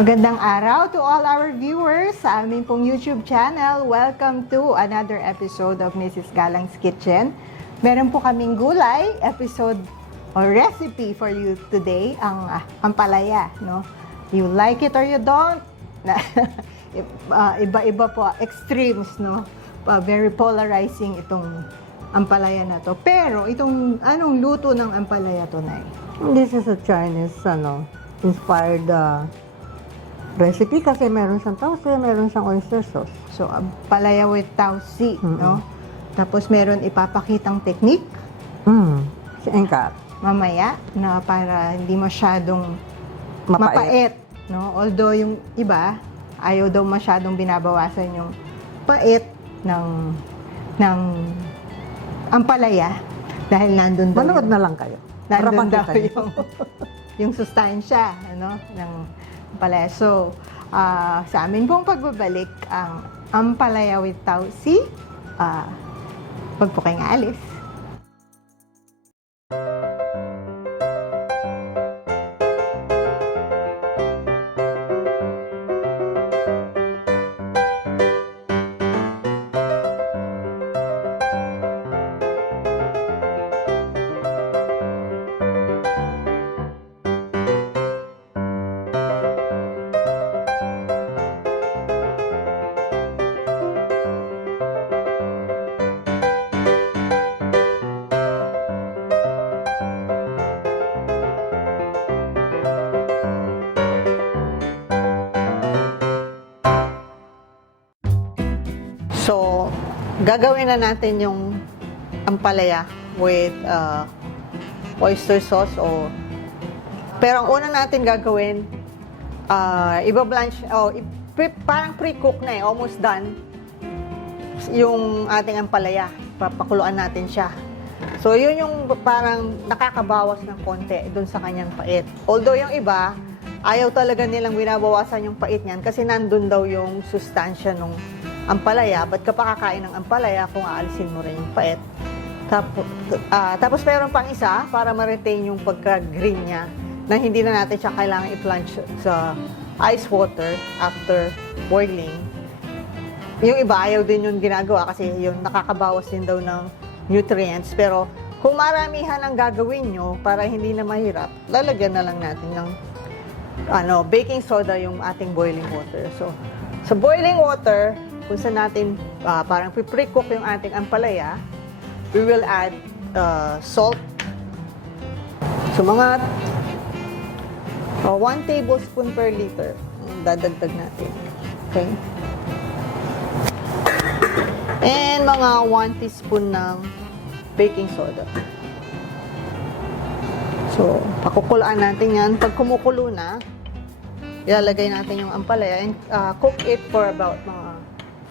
Magandang araw to all our viewers sa aming pong YouTube channel. Welcome to another episode of Mrs. Galang's Kitchen. Meron po kaming gulay, episode or recipe for you today, ang ampalaya, no? You like it or you don't. Iba-iba po, extremes, no? Very polarizing itong ampalaya na to. Pero itong anong luto ng ampalaya to, Nay? This is a Chinese, inspired recipe kasi meron siyang tofu, meron siyang oyster sauce. So, ampalaya with tausi, no? Tapos meron ipapakitang technique Inka. mamaya na para hindi masyadong mapait, no? Although yung iba, ayaw daw masyadong binabawasan yung pait ng ampalaya dahil nandun daw Manood na lang kayo. nandun daw yung sustansya, ano, ng ampalaya. So, sa amin pong pagbabalik ang ampalaya with tausi, wag po kayong aalis. So, gagawin na natin yung ampalaya with oyster sauce pero ang una natin gagawin, parang pre-cook na almost done yung ating ampalaya. Papakuluan natin siya. So, yun yung parang nakakabawas ng konti dun sa kanyang pait. Although yung iba, ayaw talaga nilang binabawasan yung pait niyan kasi nandun daw yung sustansya nung ampalaya. Ba't ka pa kakain ng ampalaya kung aalisin mo rin yung pait? Tapos meron pang isa para ma-retain yung pagka-green niya na hindi na natin siya kailangan i-plunge sa ice water after boiling. Yung iba, ayaw din yung ginagawa kasi yung nakakabawas din daw ng nutrients. Pero kung maramihan ang gagawin nyo para hindi na mahirap, lalagyan na lang natin ng baking soda yung ating boiling water. So, sa boiling water, kung saan natin parang pre-cook yung ating ampalaya, we will add salt. So, mga 1 tablespoon per liter dadagdag natin. Okay? And mga 1 teaspoon ng baking soda. So, pakukulaan natin yan. Pag kumukulo na, ilalagay natin yung ampalaya and cook it for about mga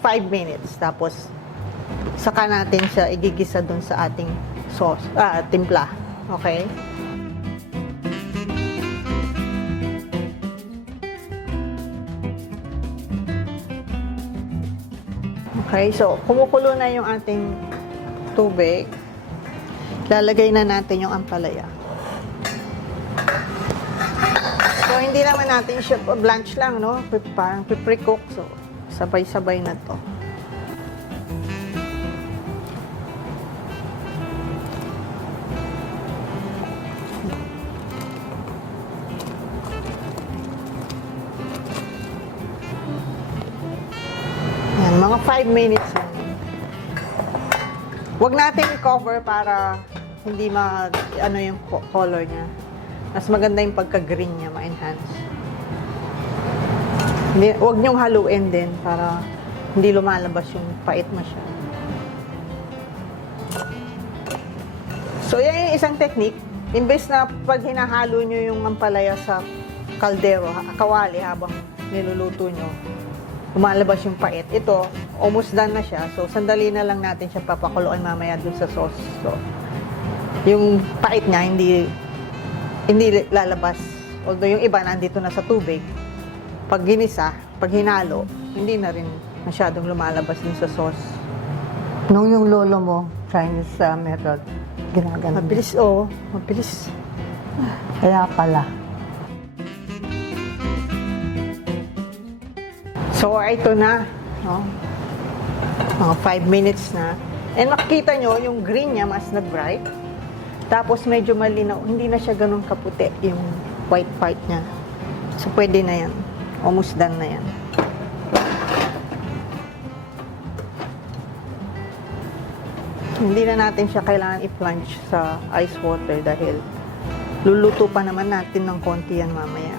5 minutes. Tapos, saka natin siya igigisa dun sa ating sauce, timpla. Okay? Okay, so, kumukulo na yung ating tubig. Lalagay na natin yung ampalaya. So, hindi naman natin siya blanch lang, no? Parang pre-cook. So, sabay-sabay na to. Yan, mga 5 minutes lang. Huwag natin i-cover para hindi yung color niya. Mas maganda yung pagka-green niya, ma-enhance. Huwag niyong haluin din para hindi lumalabas yung pait masyado. So, yan yung isang technique. Imbes na pag hinahalo niyo yung ampalaya sa kaldero, kawali habang niluluto niyo, lumalabas yung pait. Ito, almost done na siya. So, sandali na lang natin siya papakuluan mamaya dun sa sauce. So, yung pait niya, hindi lalabas. Although yung iba nandito na sa tubig, pag ginisa, pag hinalo, hindi na rin masyadong lumalabas dun sa sauce. Nung yung lolo mo, Chinese method, ginagawa. Mabilis, mabilis. Kaya pala. So, ito na. No? Mga 5 minutes na. And makikita nyo, yung green niya mas nag-bright. Tapos medyo malinaw. Hindi na siya ganun kaputi, yung white part niya. So, pwede na yan. Almost done na yan. Hindi na natin siya kailangan i-plunge sa ice water dahil luluto pa naman natin ng konti yan mamaya.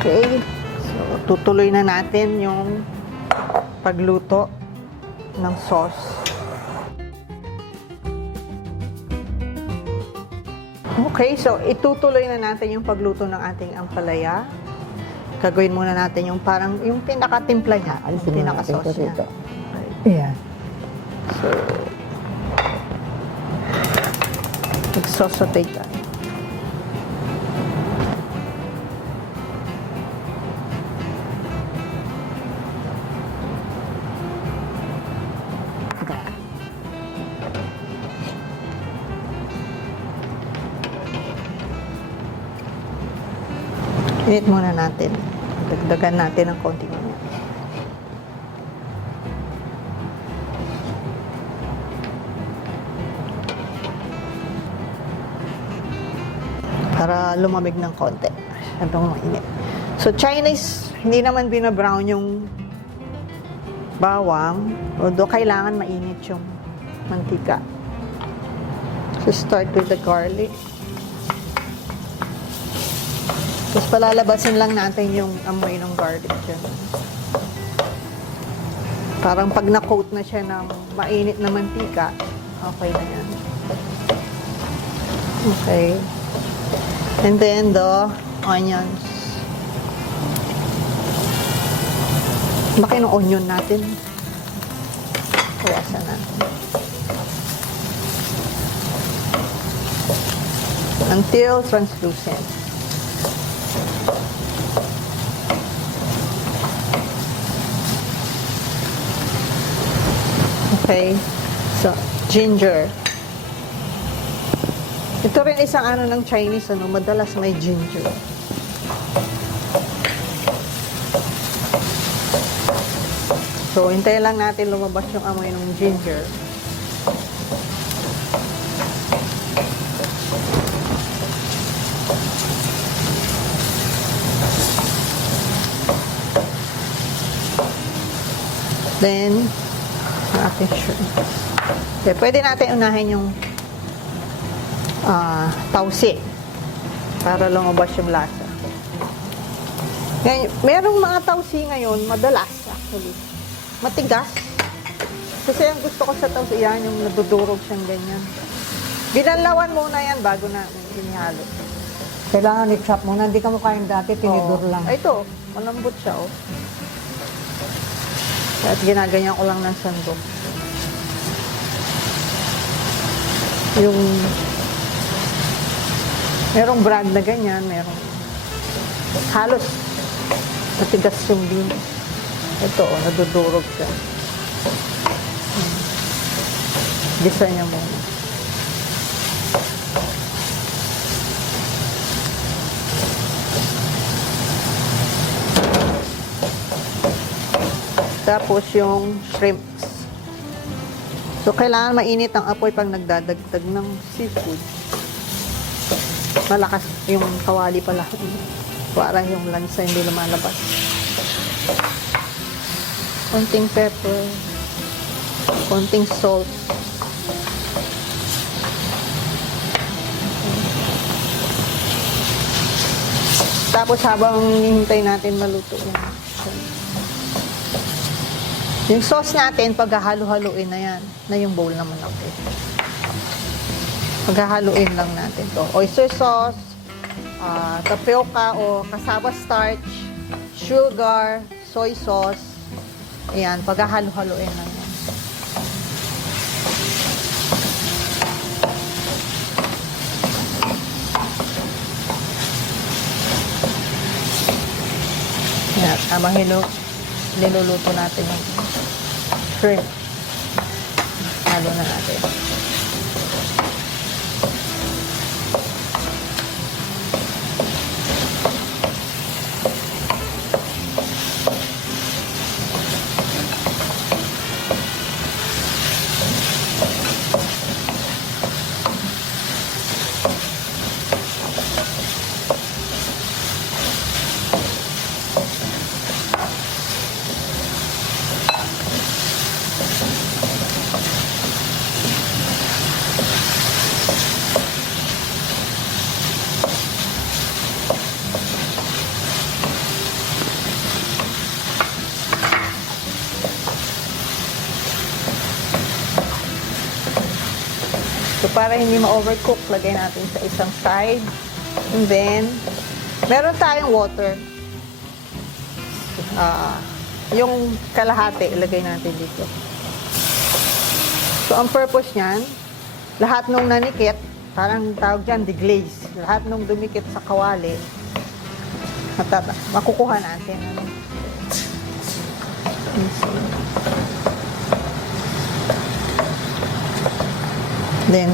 Okay. So, tutuloy na natin yung pagluto ng sauce. Okay, so itutuloy na natin yung pagluto ng ating ampalaya. Gagawin muna natin yung parang yung pinakatimpla niya, yung pinaka-sauce niya. Okay. Yeah. So, magsasaute tayo. Init muna natin. Dagdagan natin ng konti mamaya. Para lumamig ng konti. Masyadong mainit. So, Chinese, hindi naman binabrown yung bawang. Although, kailangan mainit yung mantika. So, start with the garlic. Tapos palalabasin lang natin yung amoy ng garlic dyan. Parang pag na-coat na siya ng mainit na mantika, okay na yan. Okay. And then the onions. Laki ng onion natin. Bawasan natin. Until translucent. Okay. So, ginger. Ito rin isang ano ng Chinese, ano, madalas may ginger. So, hintayin lang natin lumabas yung amoy ng ginger. Then, ating shrimp. Okay, pwede natin unahin yung tausi para lumabas yung lasa. Ngayon, merong mga tausi ngayon, madalas actually, matigas. Kasi ang gusto ko sa tausi, yan, yung nadudurog siyang ganyan. Binanlawan muna yan bago namin inihalo. Kailangan i-chop muna. Hindi ka makain dati, tinidor lang. Ito, malambot siya, oh. At ginaganyan ko lang ng sando. Yung merong brand na ganyan, merong halos matigas yung beans. Ito, oh, nadudurog siya. Gisa niya muna. Tapos yung shrimps. So, kailangan mainit ang apoy pag nagdadagdag ng seafood. Malakas yung kawali pala. Para yung lansa hindi lumalabas. Konting pepper. Konting salt. Tapos habang hinihintay natin maluto yan. Yung sauce natin, paghahalo-haluin na yan. Na yung bowl na malaki. Paghahaluin lang natin to. Oyster sauce, tapioca o cassava starch, sugar, soy sauce. Ayan, paghahalo-haluin lang yan. Ayan, habang niluluto natin yung shrimp. Halo na natin. So, para hindi ma-overcook, lagay natin sa isang side. And then, meron tayong water. Yung kalahati, ilagay natin dito. So, ang purpose niyan, lahat nung nanikit, parang tawag dyan, deglaze. Lahat nung dumikit sa kawali, makukuha natin. Ano? Then,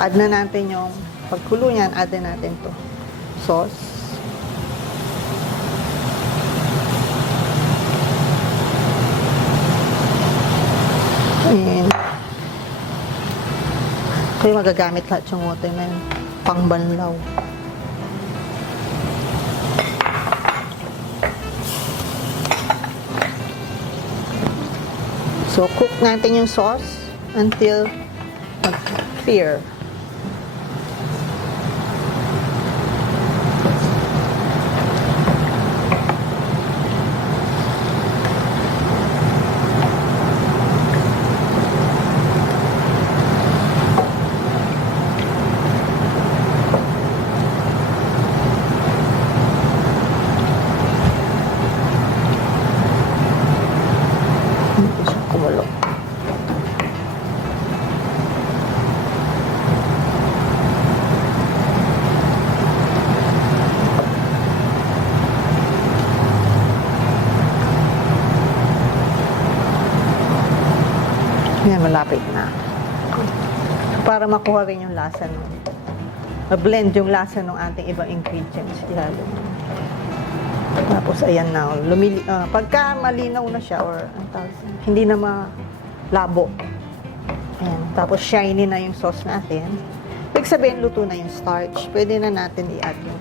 add na natin yung pagkulo niyan, add na natin to sauce. And, kaya magagamit lahat yung water na yun, pangbanlaw. So, cook natin yung sauce until mag-clear. Hindi siya kumulo. Yan, malapit na. Para makuha rin yung lasa nung blend yung lasa ng ating ibang ingredients ilalo. Tapos ayan na, pagka malinaw na siya or hindi na malabo. Ayan, tapos shiny na yung sauce natin. Ibig sabihin luto na yung starch. Pwede na natin i-add yung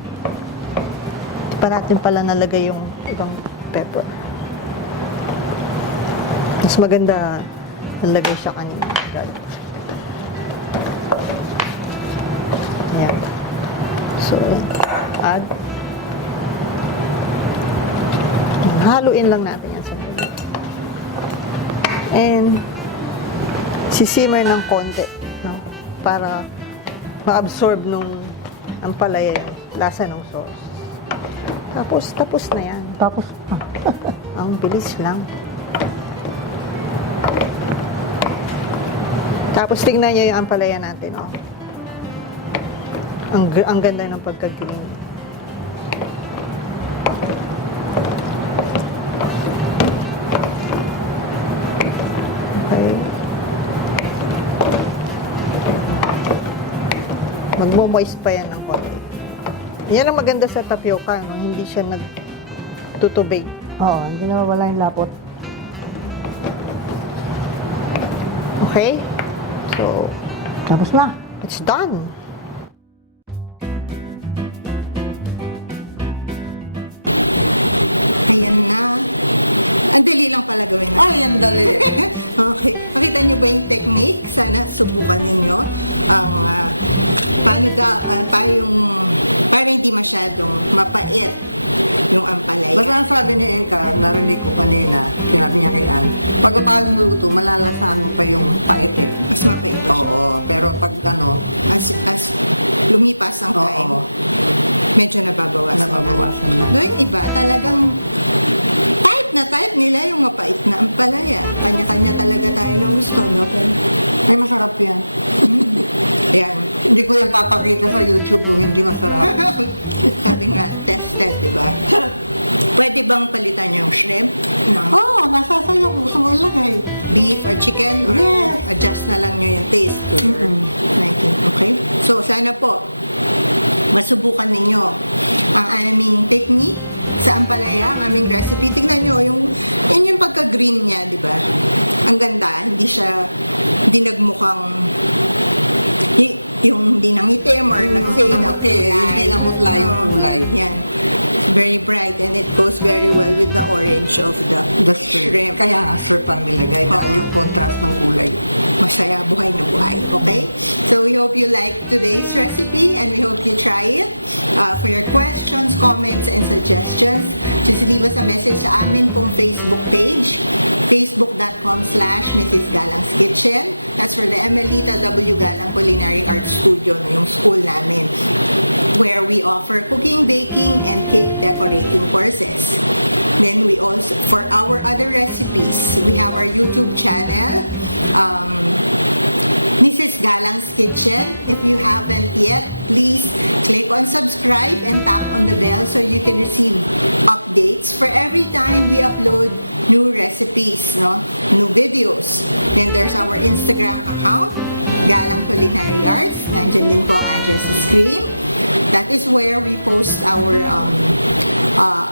di pa natin pala nalagay yung ibang pepper. Mas maganda nalagay siya kanina. Ayan. So, ayan. Add. Ayan. Haluin lang natin yan sa nila. And, sisimmer ng konti. No? Para ma-absorb nung ampalaya yung lasa ng sauce. Tapos na yan. Ang bilis lang. Tapos tingnan nyo yung ampalaya natin, oh. Ang ganda ng pagka-green. Okay. Magmo-moist pa yan ng konti. Yan ang maganda sa tapioca, no? Hindi siya nagtutubig. Oo, hindi na wala yung lapot. Okay? So, Tapos na. it's done. Ayan na. Ang dali lang pala gawin na. Ay, ang dali. Okay. Nakita niyo ba yung technique? Sana subukan ninyo ang para hindi masyadong mapait yung ampalaya. Basta ang sabi ni Enka, narinig ko kanina, sinabi niya kay Ann, pag bago luto, malalasahan mo pa yung pait eh. Mas mapait pa siya. Oo, pero pag ano, As lumipas ang time, oo, medyo nababawasan na. Doon yung iba, talagang type nila yung mapait na ampalaya. Kanya-kanya talaga tayo ng gusto, no? Pero, Ay, masarap yan. ayan. Hindi ko yan papakita sa YouTube kung hindi masarap. Sabi nga, tested, di ba? Pwede bang palitan yung shrimp ng Oo, nasa sa'yo kung gusto mo ilagay. beef or chicken? Or Yes. adjust na lang nyo yung taste to your liking. Okay? So, sana po, masubukan ninyo ang aming technique sa ampalaya, ang aming recipe. Tingnan nyo, yung pagka-green niya, di ba? Ang ganda, hindi nagmukhang yung hindi nangitim or nag-fade ang namuti, hindi namutla yung kulay. Yan. It's very bright and it goes very well with the orange of The shrimp. Kaya nga, shrimp ang nilagay dahil yung contrast ng kulay. Masaya, buhay na buhay. Okay? So we hope you like today's recipe and we hope you try it. For your questions, comments, and suggestions, just leave us a message sa amin pong Facebook page, facebook.com/Mrs. Galang's Kitchen. That's for the Emelita W. Galang Culinary Arts Studio, no, yung school namin, where we offer cooking, baking, and cake decorating courses. Then we also, for our other recipes, we have our YouTube channel, Mrs. Galang's Kitchen. If you haven't yet, please click on subscribe and tap on the bell so you can receive updates for every time we upload new recipes, no? New videos. Then there's our Instagram account, Galang Culinary Arts. Nandiyan din po ang address sa screen. That is where we post our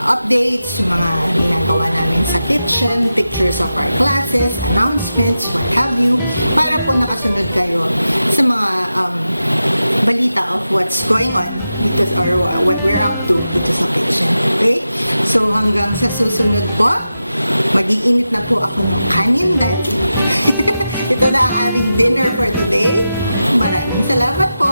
updates, yung mga ginagawa namin sa kitchen, pictures of our classes, announcements, what have you, para po nakasunod kayo sa mga balita of what's going on dito, or what we're up to dito sa kitchen. Okay? So hanggang sa susunod po, mag-iinit na po ako ng kanin dahil ito na ang aming dinner for today. Maraming salamat po.